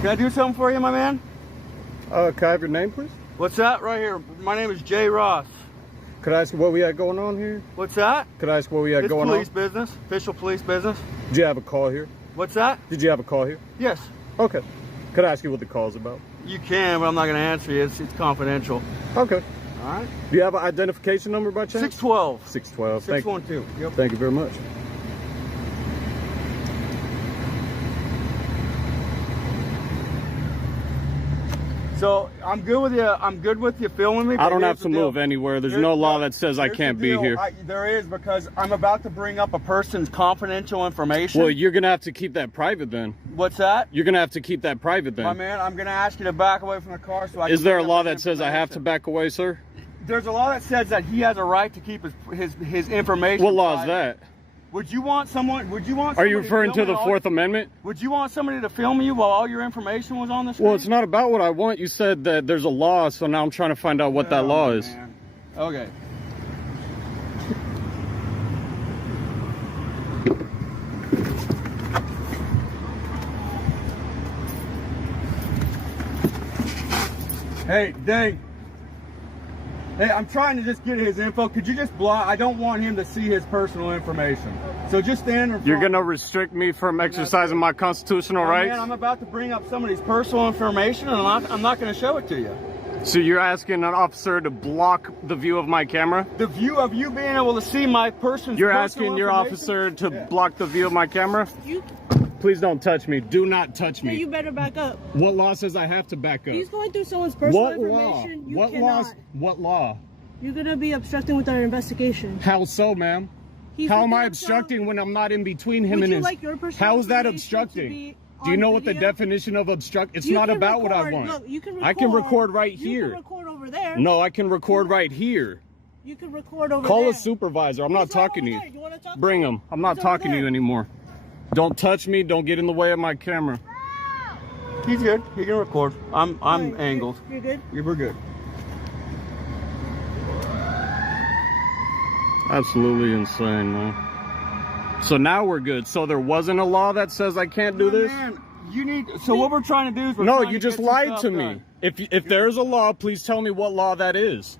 Can I do something for you, my man? Can I have your name, please? What's that? Right here. My name is Jay Ross. Could I ask what we had going on here? What's that? Could I ask what we had going on? It's police business. Official police business. Did you have a call here? What's that? Did you have a call here? Yes. Okay. Could I ask you what the call's about? You can, but I'm not going to answer you. It's confidential. Okay. All right. Do you have an identification number by chance? 612. 612. 612. Yep. Thank you very much. So I'm good with you. I'm good with you filming me. I don't have to move anywhere. There's no law that says I can't be here. There is, because I'm about to bring up a person's confidential information. Well, you're gonna have to keep that private then. What's that? You're gonna have to keep that private then. My man, I'm gonna ask you to back away from the car so I can. Is there a law that says I have to back away, sir? There's a law that says that he has a right to keep his information. What law is that? Would you want someone? Would you want? Are you referring to the Fourth Amendment? Would you want somebody to film you while all your information was on the screen? Well, it's not about what I want. You said that there's a law, so now I'm trying to find out what that law is. Man. Okay. Hey, Dang. Hey, I'm trying to just get his info. Could you just block? I don't want him to see his personal information. So just stand in front. You're going to restrict me from exercising my constitutional rights? Man, I'm about to bring up somebody's personal information, and I'm not going to show it to you. So you're asking an officer to block the view of my camera? The view of you being able to see my person's You're asking your officer to block the view of my camera? Please don't touch me. Do not touch me. Yeah, you better back up. What law says I have to back up? He's going through someone's personal What information. law? What law? You're going to be obstructing with our investigation. How so, ma'am? How am I obstructing when I'm not in between him and his... Like your personal How is that obstructing? Do you know what the definition of obstruct? It's not about what I want. Look, you can record. I can record right here. You can record over there. No, I can record right here. You can record over there. Call a supervisor. I'm not talking to you. You want to talk? Bring him. I'm not talking to you anymore. Don't touch me. Don't get in the way of my camera. He's good. He can record. I'm angled. You're good? We're good. Absolutely insane, man. So now we're good. So there wasn't a law that says I can't do this? Man, you need. So what we're trying to do is no, you just lied to me. If there is a law, please tell me what law that is.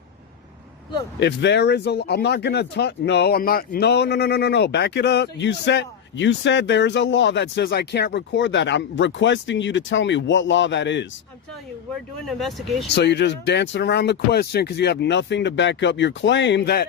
Look. If there is a, I'm not gonna touch. No, I'm not. No. Back it up. So you said there is a law that says I can't record that. I'm requesting you to tell me what law that is. I'm telling you, we're doing an investigation. So you're just dancing around the question because you have nothing to back up your claim that.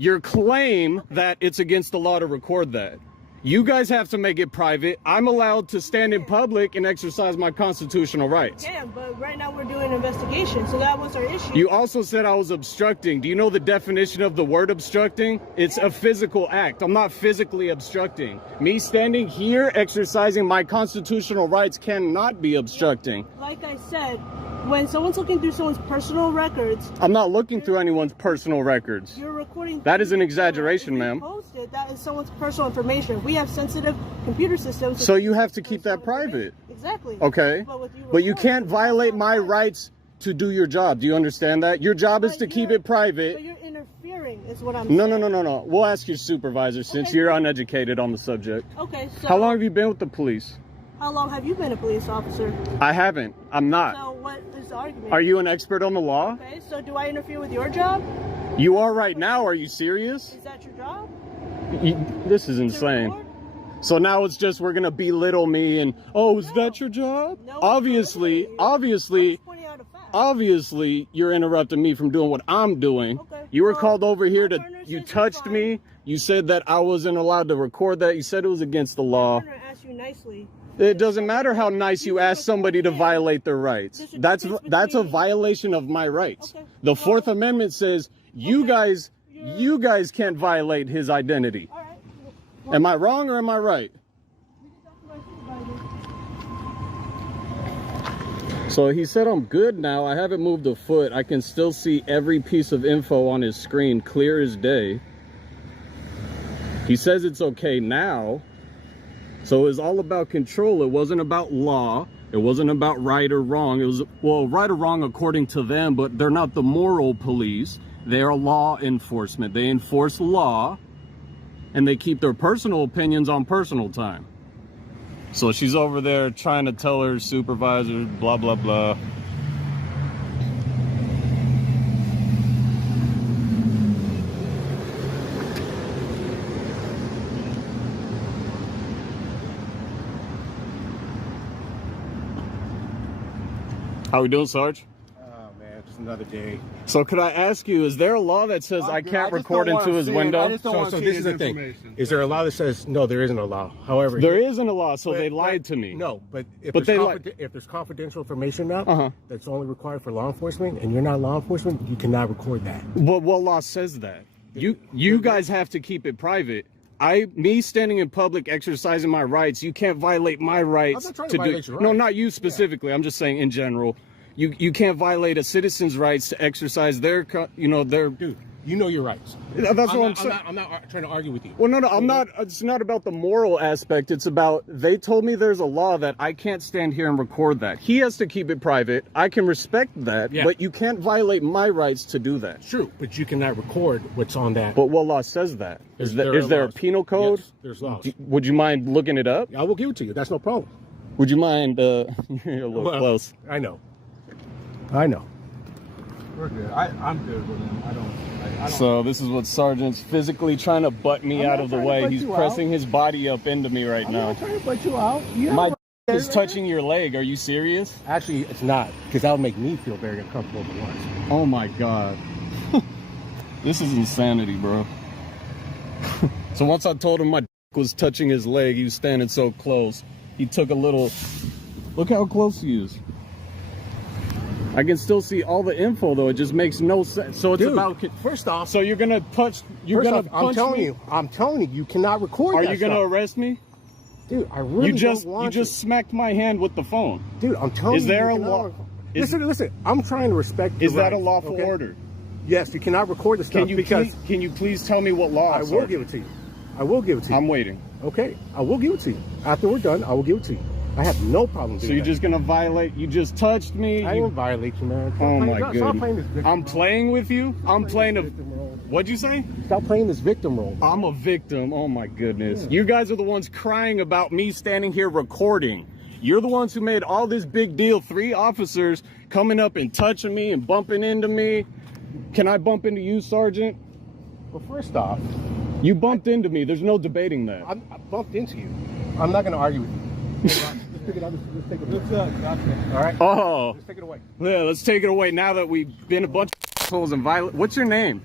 Your claim that it's against the law to record that. You guys have to make it private. I'm allowed to stand in public and exercise my constitutional rights. Yeah, but right now we're doing an investigation, so that was our issue. You also said I was obstructing. Do you know the definition of the word obstructing? It's a physical act. I'm not physically obstructing. Me standing here exercising my constitutional rights cannot be obstructing. Like I said, when someone's looking through someone's personal records... I'm not looking through anyone's personal records. You're recording... That is an exaggeration, ma'am. That is someone's personal information. We have sensitive computer systems. So you have to keep that private. Exactly. Okay. But you can't violate my rights to do your job. Do you understand that? Your job is to keep it private. So you're interfering is what I'm saying. No. We'll ask your supervisor since you're uneducated on the subject. Okay, so... How long have you been with the police? How long have you been a police officer? I haven't. I'm not. So what is the argument? Are you an expert on the law? Okay, so do I interfere with your job? You are right now. Are you serious? Is that your job? This is insane. So now it's just we're gonna belittle me and is that your job? No, obviously you're interrupting me from doing what I'm doing. Okay. You were called over here to you touched me. You said that I wasn't allowed to record that. You said it was against the law. Ask you nicely. It doesn't matter how nice you ask somebody to violate their rights. That's a violation of my rights. Okay. The Fourth Amendment says you guys can't violate his identity. All right. Am I wrong or am I right? So he said I'm good now. I haven't moved a foot. I can still see every piece of info on his screen clear as day. He says it's okay now. So it was all about control. It wasn't about law. It wasn't about right or wrong. It was, well, right or wrong according to them, but they're not the moral police. They're law enforcement. They enforce law and they keep their personal opinions on personal time. So she's over there trying to tell her supervisor, blah, blah, blah. How we doing, Sarge? Oh man, just another day. So could I ask you, is there a law that says I can't record into his window? So this is the thing. Is there a law that says no? There isn't a law. However, There isn't a law, so they lied to me. No, but if But there's confidential information now that's only required for law enforcement, and you're not law enforcement, you cannot record that. What law says that? You guys have to keep it private. Me standing in public exercising my rights, you can't violate my rights I'm not trying to violate your No, rights. not you specifically. I'm just saying in general. You can't violate a citizen's rights to exercise their Dude, you know your rights. That's what I'm saying. I'm not trying to argue with you. Well, no, I'm not. It's not about the moral aspect. It's about they told me there's a law that I can't stand here and record that. He has to keep it private. I can respect that, but you can't violate my rights to do that. True, but you cannot record what's on that. But what law says that? Is there a penal code? Yes, there's laws. Would you mind looking it up? I will give it to you. That's no problem. Would you mind? You're a little close. I know. We're good. I'm good with him. I don't. So this is what Sergeant's physically trying to butt me out of the way. He's pressing his body up into me right now. I'm not trying to put you out. My is touching your leg. Are you serious? Actually, it's not, because that would make me feel very uncomfortable at once. Oh my God. This is insanity, bro. So once I told him my was touching his leg, he was standing so close. He took a little, look how close he is. I can still see all the info though. It just makes no sense. So it's about, first off, so you're gonna punch, I'm telling you, you cannot record that. Are you gonna arrest me? Dude, I really don't want you just smacked my hand with the phone. Dude, I'm telling you. Is there a law? Listen, I'm trying to respect Is your that a rights, lawful okay? order? Yes, you cannot record the stuff Can you please tell me what law? I will give it to you. I will give it to you. I'm waiting. Okay, I will give it to you. After we're done, I will give it to you. I have no problem doing that. So you're just gonna violate? You just touched me. I didn't violate you, man. Oh my God! Stop playing this victim I'm playing with you. I'm playing a. victim role. What'd you say? Stop playing this victim role. I'm a victim. Oh my goodness! You guys are the ones crying about me standing here recording. You're the ones who made all this big deal. 3 officers coming up and touching me and bumping into me. Can I bump into you, Sergeant? Well, first off, you bumped into me. There's no debating that. I bumped into you. I'm not going to argue with you. Let's take it out. Let's take it away. All right? Oh. Let's take it away. Yeah, let's take it away now that we've been a bunch of assholes and violent. What's your name?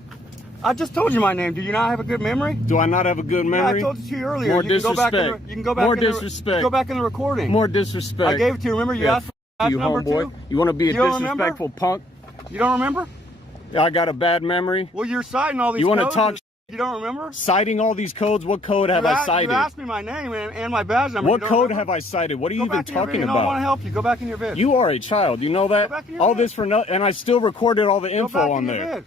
I just told you my name. Do you not have a good memory? Do I not have a good memory? Yeah, I told it to you earlier. More you disrespect. Can go back More in disrespect. Go back in the recording. More disrespect. I gave it to you. Remember, you asked for the you number homeboy. too? You want to be a You don't disrespectful punk? You don't remember? I got a bad memory. Well, you're citing all these You want to codes. talk? You don't remember? Citing all these codes? What code have I cited? You asked me my name and my badge number. What code have I cited? What are you even talking about? I don't want to help you. Go back in your vid. You are a child. You know that? Go back in your All vid. this for nothing, and I still recorded all the info on there.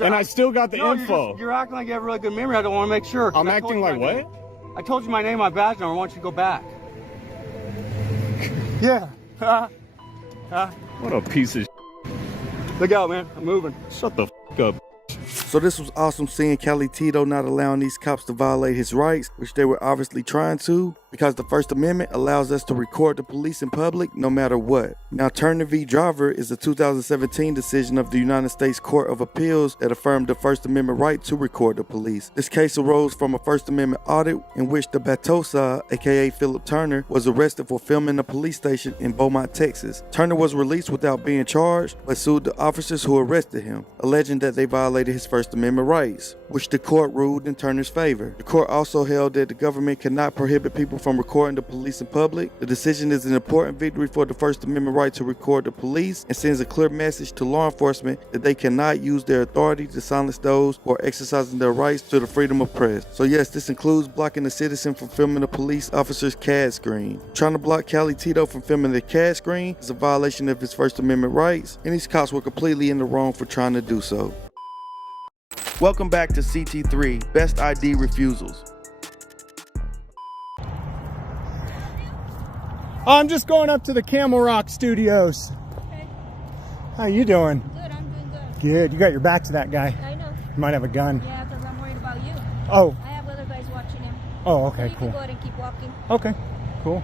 And I still got the info. You're acting like you have a really good memory. I don't want to make sure. I'm acting like what? I told you my name, my badge number. I want you to go back. Yeah. What a piece of Look out, man. I'm moving. Shut the f up. So this was awesome seeing Cali Tito not allowing these cops to violate his rights, which they were obviously trying to, because the First Amendment allows us to record the police in public no matter what. Now, Turner v. Driver is a 2017 decision of the United States Court of Appeals that affirmed the First Amendment right to record the police. This case arose from a First Amendment audit in which the Batosa, aka Philip Turner, was arrested for filming a police station in Beaumont, Texas. Turner was released without being charged, but sued the officers who arrested him, alleging that they violated his First Amendment rights, which the court ruled in Turner's favor. The court also held that the government cannot prohibit people from recording the police in public. The decision is an important victory for the First Amendment right to record the police and sends a clear message to law enforcement that they cannot use their authority to silence those who are exercising their rights to the freedom of press. So yes, this includes blocking a citizen from filming a police officer's CAD screen. Trying to block Cali Tito from filming the CAD screen is a violation of his First Amendment rights, and these cops were completely in the wrong for trying to do so. Welcome back to CT3, Best ID Refusals. I'm just going up to the Camel Rock Studios. Okay. How you doing? Good, I'm doing good. Good. You got your back to that guy. I know. You might have a gun. Yeah, because I'm worried about you. Oh. I have other guys watching him. Oh, So okay, you cool. can go ahead and keep walking. Okay. Cool.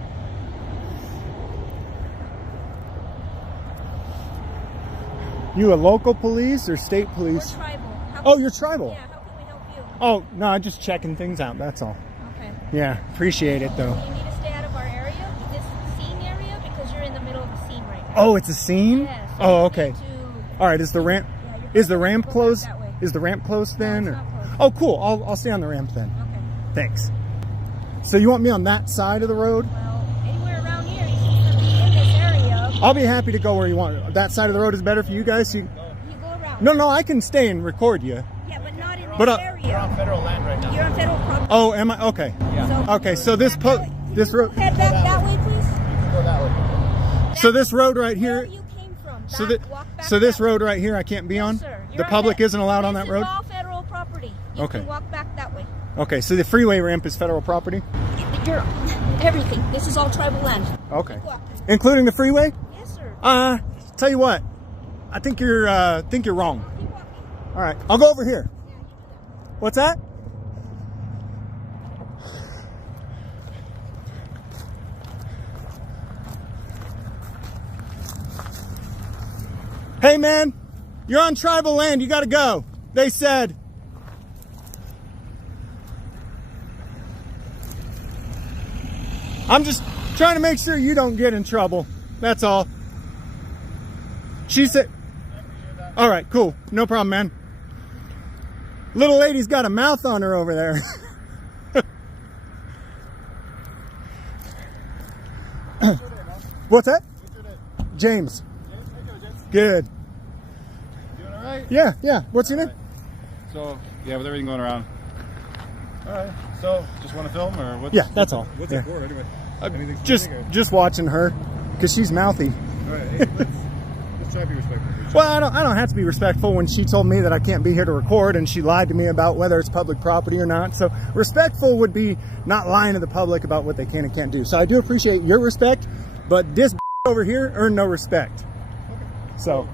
You a local police or state police? We're tribal. Oh, you're tribal. Yeah, how can we help you? Oh, no, I'm just checking things out, that's all. Okay. Yeah, appreciate it though. You need to stay out of our area, this scene area, because you're in the middle of a scene right now. Oh, it's a scene? Yeah, so Oh, you okay. need to- All right, is the ramp Yeah, is the ramp go back closed? that way. Is the ramp closed then? No, or? it's not closed. Oh, cool. I'll stay on the ramp then. Okay. Thanks. So you want me on that side of the road? Well, anywhere around here, you seem to be in this area. I'll be happy to go where you want. That side of the road is better for you guys? You go around. No, I can stay and record you. Yeah, but not in this But, area. You're on federal land right now. You're on federal property. Oh, am I? Okay. So Okay, so this road. head back that way, please. Go that way. So this road right Where here. you came from. So Back, that. walk back So this that way. road right here, I can't be on. No, sir. The You're on public fed- isn't allowed on that road. This is all federal property. You Okay. can walk back that way. Okay, so the freeway ramp is federal property. You're everything. This is all tribal land. Okay. Keep walking. Including the freeway. Yes, sir. Tell you what. I think you're wrong. Keep walking. All right, I'll go over here. What's that? Hey man, you're on tribal land, you gotta go. They said. I'm just trying to make sure you don't get in trouble. That's all. She said, all right, cool. No problem, man. Little lady's got a mouth on her over there. What's that? James. Good. Doing all right? Yeah. What's your name? So, yeah, with everything going around. All right. So, just want to film or what's? Yeah, that's all. What's Yeah. it for anyway? Anything Just watching her, cause she's mouthy. All right. Hey, let's try to be respectful. Well, I don't have to be respectful when she told me that I can't be here to record, and she lied to me about whether it's public property or not. So respectful would be not lying to the public about what they can and can't do. So I do appreciate your respect, but this over here earned no respect. So,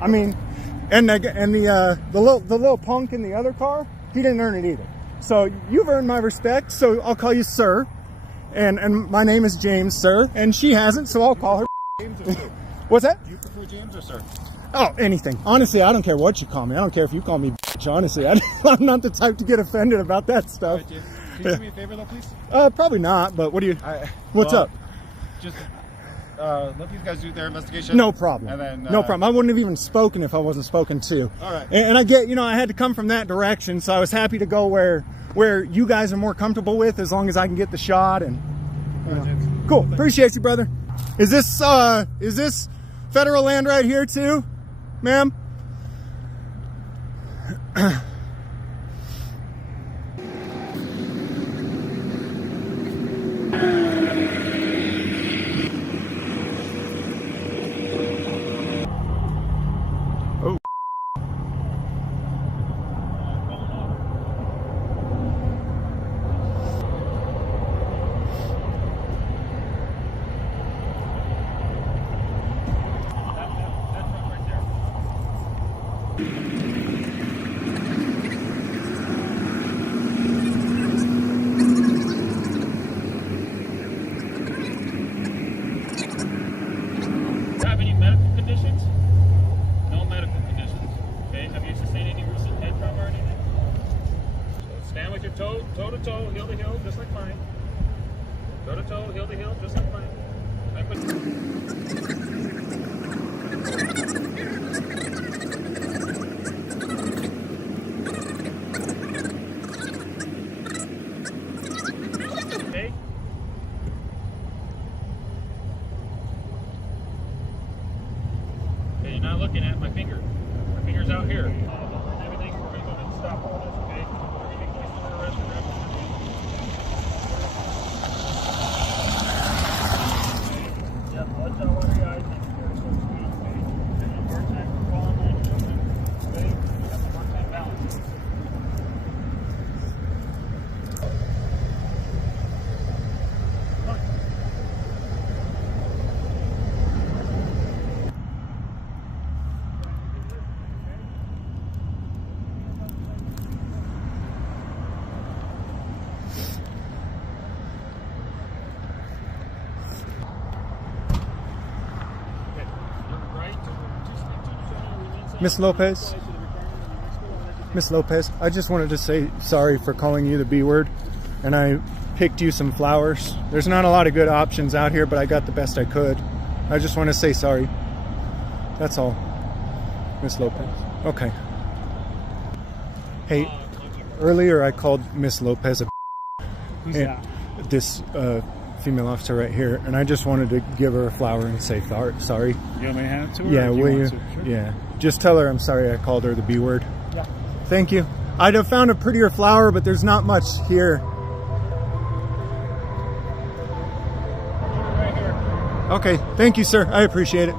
I mean, and the little punk in the other car, he didn't earn it either. So you've earned my respect. So I'll call you sir, and my name is James, sir, and she hasn't, so I'll call her. James or sir? What's that? Do you prefer James or sir? Oh, anything. Honestly, I don't care what you call me. I don't care if you call me bitch, honestly. I'm not the type to get offended about that All stuff. right, James. Can you do me a favor though, please? Probably not, but what do you... What's well, up? Just let these guys do their investigation. No problem. And then no problem. I wouldn't have even spoken if I wasn't spoken to. All right. And I get, I had to come from that direction, so I was happy to go where you guys are more comfortable with, as long as I can get the shot. And All right, James. cool. Appreciate you, brother. Is this federal land right here too, ma'am? Oh. Have any medical conditions? No medical conditions. Okay. Have you sustained any recent head trauma or anything? So stand with your toe to toe, heel to heel, just like mine. Toe to toe, heel to heel, just like mine. Okay. Okay, you're not looking at my finger. My finger's out here. Everything, we're going to go ahead and stop all this, okay? Everything, please do the rest of Yep, watch out, water your eyes. Miss Lopez. Miss Lopez, I just wanted to say sorry for calling you the B word, and I picked you some flowers. There's not a lot of good options out here, but I got the best I could. I just want to say sorry. That's all. Miss Lopez. Okay. Hey, earlier I called Miss Lopez a Who's that? This female officer right here, and I just wanted to give her a flower and say sorry. You want me to hand it to her? Yeah, will you? Sure. Yeah. Just tell her I'm sorry I called her the B word. Yeah. Thank you. I'd have found a prettier flower, but there's not much here. Right here. Okay, thank you, sir. I appreciate it.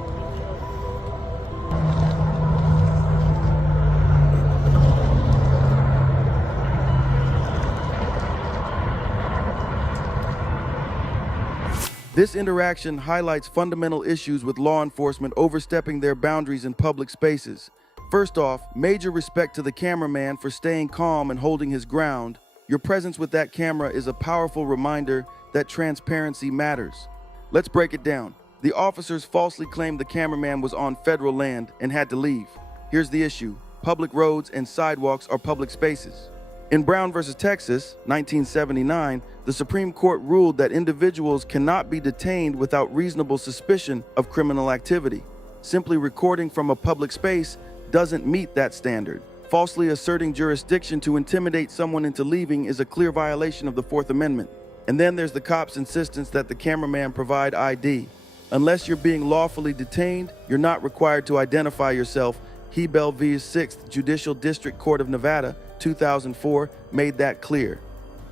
This interaction highlights fundamental issues with law enforcement overstepping their boundaries in public spaces. First off, major respect to the cameraman for staying calm and holding his ground. Your presence with that camera is a powerful reminder that transparency matters. Let's break it down. The officers falsely claimed the cameraman was on federal land and had to leave. Here's the issue. Public roads and sidewalks are public spaces. In Brown versus Texas, 1979, the Supreme Court ruled that individuals cannot be detained without reasonable suspicion of criminal activity. Simply recording from a public space doesn't meet that standard. Falsely asserting jurisdiction to intimidate someone into leaving is a clear violation of the Fourth Amendment. And then there's the cop's insistence that the cameraman provide ID. Unless you're being lawfully detained, you're not required to identify yourself. Hebel v. 6th Judicial District Court of Nevada, 2004, made that clear.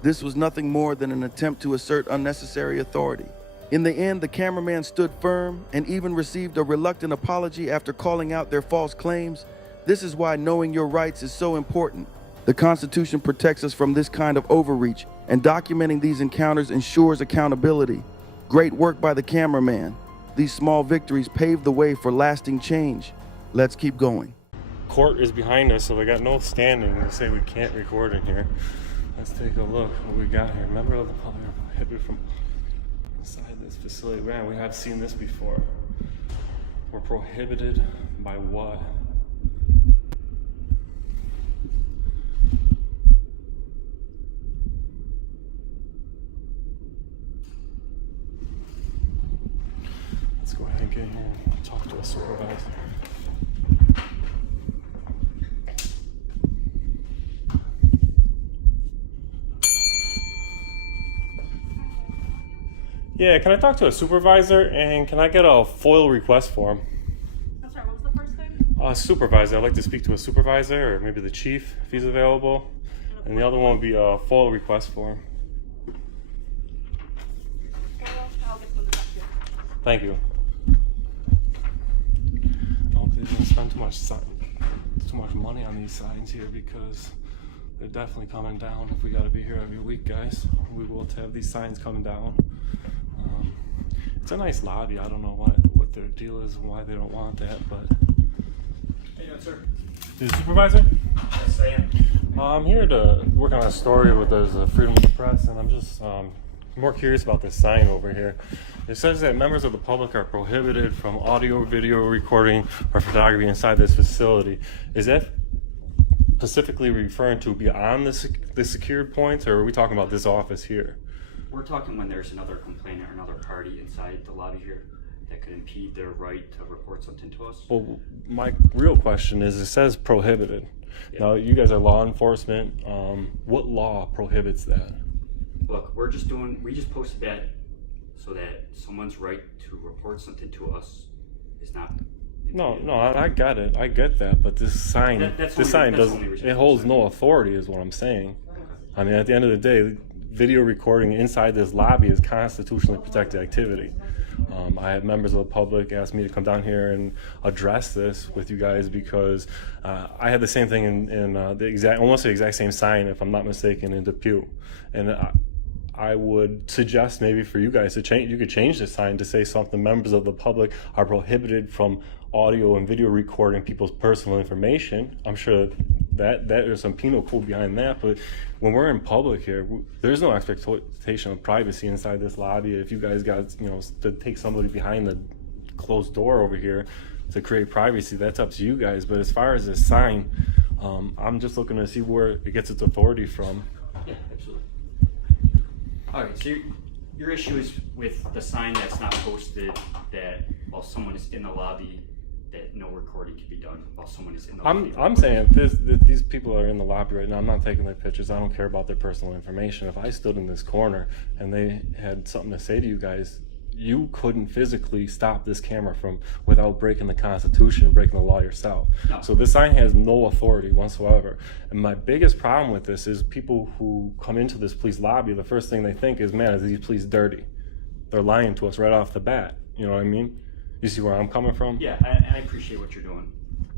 This was nothing more than an attempt to assert unnecessary authority. In the end, the cameraman stood firm and even received a reluctant apology after calling out their false claims. This is why knowing your rights is so important. The Constitution protects us from this kind of overreach, and documenting these encounters ensures accountability. Great work by the cameraman. These small victories pave the way for lasting change. Let's keep going. Court is behind us, so we got no standing to say we can't record in here. Let's take a look what we got here. Member of the public are prohibited from inside this facility. Man, we have seen this before. We're prohibited by what? Let's go ahead and get in here and talk to a supervisor. Yeah, can I talk to a supervisor, and can I get a FOIL request form? I'm sorry, what was the first thing? Supervisor. I'd like to speak to a supervisor, or maybe the chief, if he's available. And the other one would be a FOIL request form. I'll get some back here. Thank you. I hope they didn't spend too much money on these signs here, because they're definitely coming down. If we got to be here every week, guys, we will have these signs coming down. It's a nice lobby. I don't know what their deal is and why they don't want that, but. How you doing, sir? Is the supervisor? Yes, I am. I'm here to work on a story with the freedom of the press, and I'm just more curious about this sign over here. It says that members of the public are prohibited from audio, video recording, or photography inside this facility. Is that specifically referring to beyond the secured points, or are we talking about this office here? We're talking when there's another complainant or another party inside the lobby here that could impede their right to report something to us. Well, my real question is, it says prohibited. Yeah. Now, you guys are law enforcement. What law prohibits that? Look, we just posted that so that someone's right to report something to us is not. No, I got it. I get that, but this sign, it holds no authority, is what I'm saying. I mean, at the end of the day, video recording inside this lobby is constitutionally protected activity. I had members of the public ask me to come down here and address this with you guys, because I had the same thing in almost the exact same sign, if I'm not mistaken, in Depew. And I would suggest maybe for you guys to change. You could change the sign to say something: members of the public are prohibited from audio and video recording people's personal information. I'm sure that there's some penal code behind that, but when we're in public here, there's no expectation of privacy inside this lobby. If you guys got to take somebody behind the closed door over here, to create privacy, that's up to you guys. But as far as this sign, I'm just looking to see where it gets its authority from. Yeah, absolutely. All right, so your issue is with the sign that's not posted that while someone is in the lobby, that no recording can be done while someone is in the lobby. I'm saying if these people are in the lobby right now, I'm not taking their pictures. I don't care about their personal information. If I stood in this corner and they had something to say to you guys, you couldn't physically stop this camera without breaking the Constitution and breaking the law yourself. No. So this sign has no authority whatsoever. And my biggest problem with this is people who come into this police lobby, the first thing they think is, man, is these police dirty? They're lying to us right off the bat. You know what I mean? You see where I'm coming from? Yeah, I appreciate what you're doing.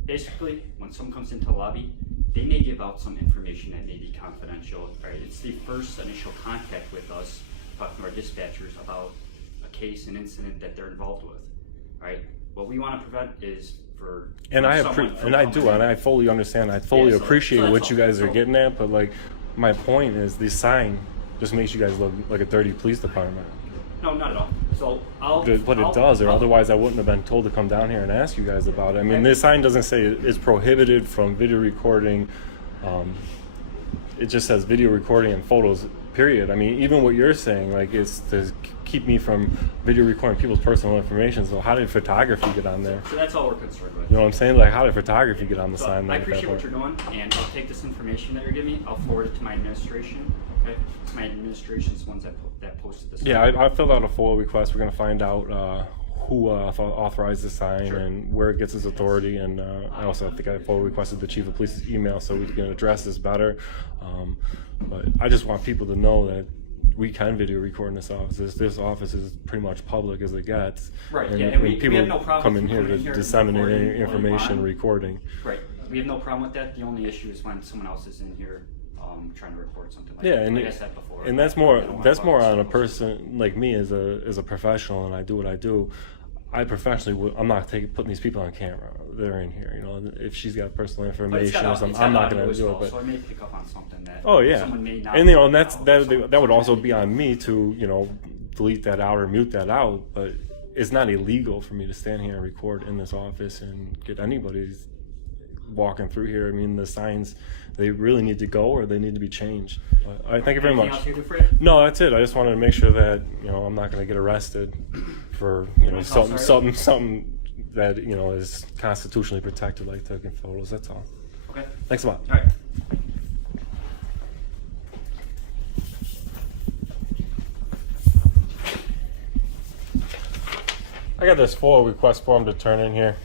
Basically, when someone comes into the lobby, they may give out some information that may be confidential. Right? It's the first initial contact with us, talking to our dispatchers about a case, an incident that they're involved with. Right? What we want to prevent is for and I fully understand. I fully appreciate what you guys are getting at, but like my point is, this sign just makes you guys look like a dirty police department. No, not at all. So But it does, or otherwise I wouldn't have been told to come down here and ask you guys about it. I mean, this sign doesn't say it's prohibited from video recording. It just says video recording and photos, period. I mean, even what you're saying, like, it's to keep me from video recording people's personal information. So how did photography get on there? So that's all we're concerned with. You know what I'm saying? Like, how did photography get on the sign? I appreciate what you're doing, and I'll take this information that you're giving me. I'll forward it to my administration. Okay? My administration's the ones that posted this. Yeah, I filled out a FOIA request. We're going to find out who authorized the sign and where it gets its authority. And I also think I FOIA requested the chief of police's email so we can address this better. But I just want people to know that we can video record in this office. This office is pretty much public as it gets. Right. And, yeah, and people we have no problem come in here to disseminate information, recording. Right. We have no problem with that. The only issue is when someone else is in here trying to record something like that. And like I said before. And that's more on a person like me as a professional, and I do what I do. I professionally I'm not putting these people on camera. They're in here, you know. If she's got personal information or something, I'm not going to do it. But so I may pick up on something that someone may not. And you know, and that would also be on me to, you know, delete that out or mute that out. But it's not illegal for me to stand here and record in this office and get anybody walking through here. I mean, the signs, they really need to go or they need to be changed. All right, thank you very much. Anything else you do for you? No, that's it. I just wanted to make sure that, you know, I'm not going to get arrested for, you know, something that, you know, is constitutionally protected, like taking photos. That's all. Okay. Thanks a lot. All right. I got this FOIA request form to turn in here.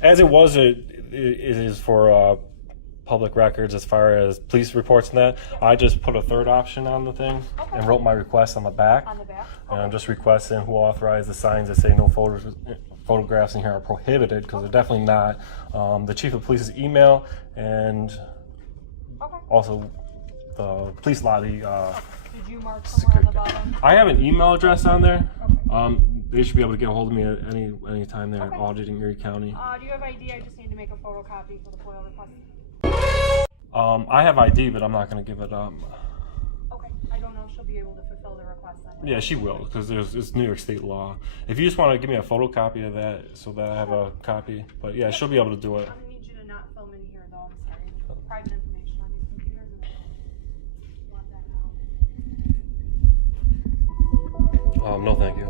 As it was, it is for public records as far as police reports and that. I just put a third option on the thing and wrote my request on the back. And I'm just requesting who authorized the signs that say no photographs in here are prohibited, because they're definitely not. The chief of police's email and also the police lobby. Did you mark somewhere on the bottom? I have an email address on there. They should be able to get a hold of me at any time they're auditing Erie County. Do you have ID? I just need to make a photocopy for the FOIA request. I have ID, but I'm not going to give it up. Okay, I don't know if she'll be able to fulfill the request then. Yeah, she will, because it's New York State law. If you just want to give me a photocopy of that so that I have a copy, but yeah, she'll be able to do it. I'm going to need you to not film in here though, I'm sorry. Private information on these computers, and I want that out. No, thank you.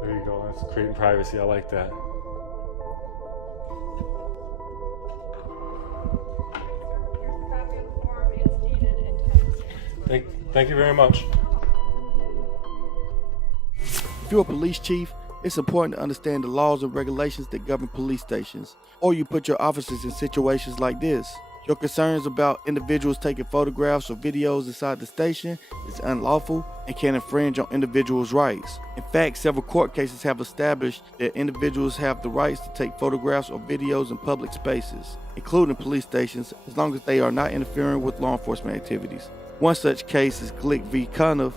There you go. That's creating privacy. I like that. Here's a copy of the form. It's dated and timestamped. Thank you very much. If you're a police chief, it's important to understand the laws and regulations that govern police stations, or you put your officers in situations like this. Your concerns about individuals taking photographs or videos inside the station is unlawful and can infringe on individuals' rights. In fact, several court cases have established that individuals have the rights to take photographs or videos in public spaces, including police stations, as long as they are not interfering with law enforcement activities. One such case is Glick v. Cuniff,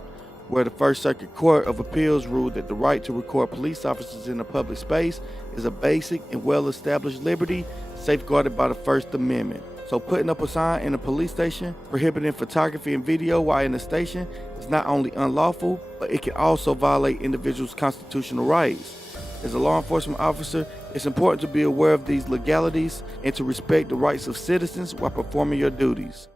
where the First Circuit Court of Appeals ruled that the right to record police officers in a public space is a basic and well-established liberty safeguarded by the First Amendment. So putting up a sign in a police station prohibiting photography and video while in the station is not only unlawful, but it can also violate individuals' constitutional rights. As a law enforcement officer, it's important to be aware of these legalities and to respect the rights of citizens while performing your duties.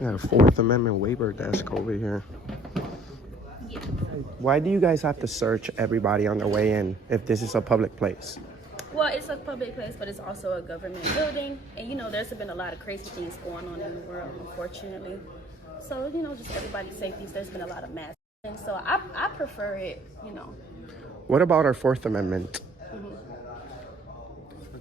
Got a Fourth Amendment waiver desk over here. Why do you guys have to search everybody on their way in if this is a public place? Well, it's a public place, but it's also a government building. And, you know, there's been a lot of crazy things going on in the world, unfortunately. So, you know, just everybody's safety. There's been a lot of mass. And so I prefer it, you know. What about our Fourth Amendment?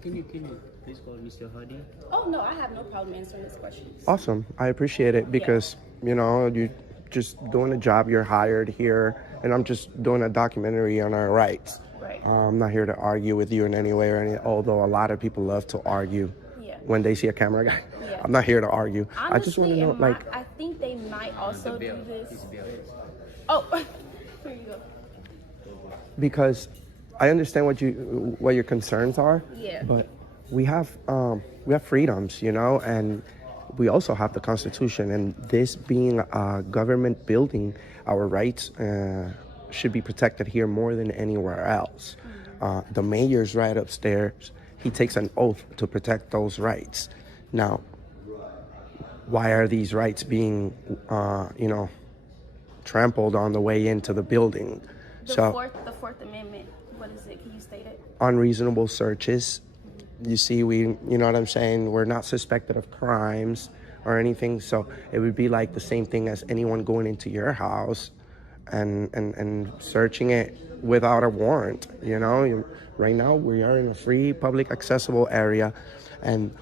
Can you please call Mr. Hardy? Oh, no, I have no problem answering this question. Awesome. I appreciate it because, you know, you just doing a job, you're hired here, and I'm just doing a documentary on our rights. Right. I'm not here to argue with you in any way or any, although a lot of people love to argue when they see a camera guy. Yeah. I'm not here to argue. Honestly, I just want to know, like... I think they might also do this. Oh, here you go. Because I understand what your concerns are, but we have freedoms, you know, and we also have the Constitution, and this being a government building, our rights should be protected here more than anywhere else. The mayor's right upstairs. He takes an oath to protect those rights. Now, why are these rights being, you know, trampled on the way into the building? The Fourth Amendment, what is it? Can you state it? Unreasonable searches. You see, you know what I'm saying? We're not suspected of crimes or anything, so it would be like the same thing as anyone going into your house and searching it without a warrant, you know? Right now, we are in a free, public, accessible area, and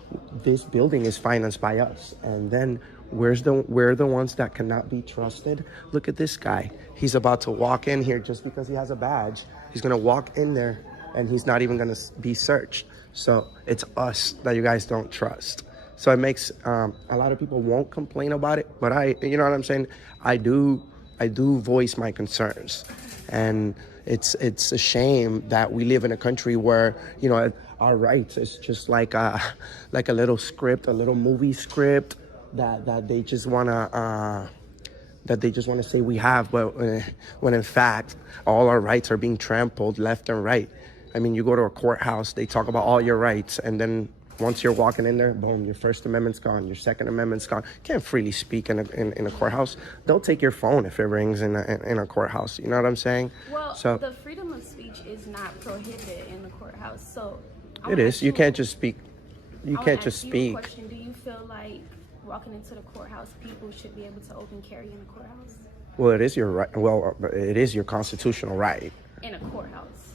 this building is financed by us. And then we're the ones that cannot be trusted. Look at this guy. He's about to walk in here just because he has a badge. He's gonna walk in there and he's not even gonna be searched. So it's us that you guys don't trust. So it makes, a lot of people won't complain about it, but you know what I'm saying? I do voice my concerns. And it's a shame that we live in a country where, you know, our rights is just like a little script, a little movie script that they just wanna say we have, but when in fact all our rights are being trampled left and right. I mean, you go to a courthouse, they talk about all your rights, and then once you're walking in there, boom, your First Amendment's gone, your Second Amendment's gone. You can't freely speak in a courthouse. They'll take your phone if it rings in a courthouse. You know what I'm saying? Well, so, the freedom of speech is not prohibited in the courthouse, so... It is. You can't just speak. You can't just speak. Question. Do you feel like walking into the courthouse, people should be able to open carry in the courthouse? Well, it is your right. Well, it is your constitutional right. In a courthouse.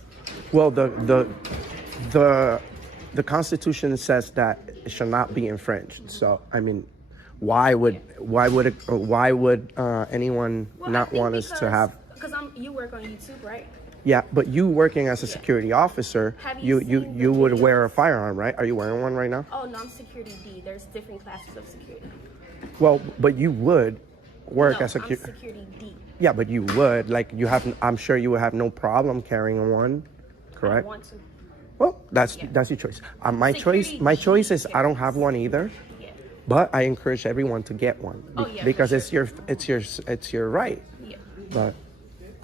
Well, the Constitution says that it shall not be infringed. So, I mean, why would anyone not want us to have? Because you work on YouTube, right? Yeah, but you working as a security officer, you would wear a firearm, right? Are you wearing one right now? Oh no, I'm security D. There's different classes of security. Well, but you would work as I'm security D. Yeah, but you would, like, you have. I'm sure you would have no problem carrying one, correct? I want to. Well, that's your choice. My choice is I don't have one either. Yeah. But I encourage everyone to get one because it's your right. Yeah. But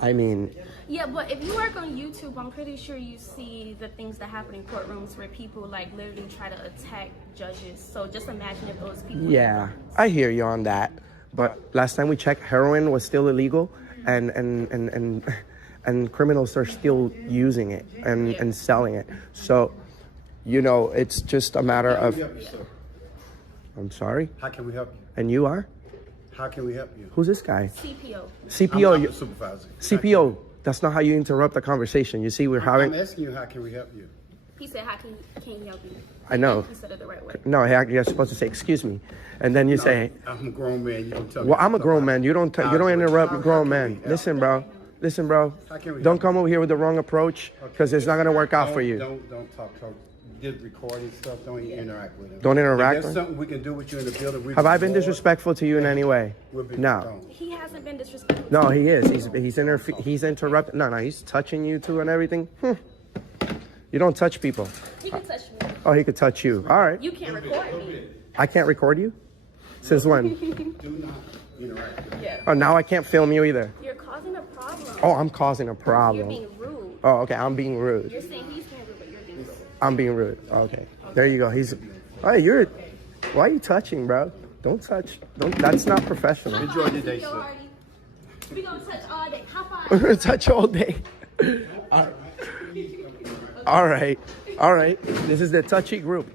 I mean. Yeah, but if you work on YouTube, I'm pretty sure you see the things that happen in courtrooms where people like literally try to attack judges. So just imagine if those people. Yeah, I hear you on that. But last time we checked, heroin was still illegal, and criminals are still using it and selling it. So, you know, it's just a matter of. I'm sorry. How can we help you? And you are? How can we help you? Who's this guy? CPO. CPO. I'm the supervisor. CPO. That's not how you interrupt the conversation. You see, we're having. I'm asking you, how can we help you? He said, "How can you help you?" I know. He said it the right way. No, you're supposed to say, "Excuse me," and then you say, "I'm a grown man." You don't tell me. Well, I'm a grown man. You don't interrupt a grown man. Listen, bro. Don't come over here with the wrong approach because it's not gonna work out for you. Don't talk. Did recording stuff. Don't interact with him. Don't interact. If there's something we can do with you in the building. Have I been disrespectful to you in any way? No. He hasn't been disrespectful. No, he is. He's interrupting. No, he's touching you too and everything. You don't touch people. He can touch me. Oh, he could touch you. All right. You can't record me. I can't record you? Since when? Do not interact. Yeah. Oh, now I can't film you either. You're causing a problem. Oh, I'm causing a problem. You're being rude. Oh, okay. I'm being rude. You're saying he's being rude, but you're being rude. I'm being rude. Okay. There you go. Hey, why are you touching, bro? Don't touch. That's not professional. Enjoy your day, sir. We gonna touch all day. High five. We're gonna touch all day. All right. This is the touchy group.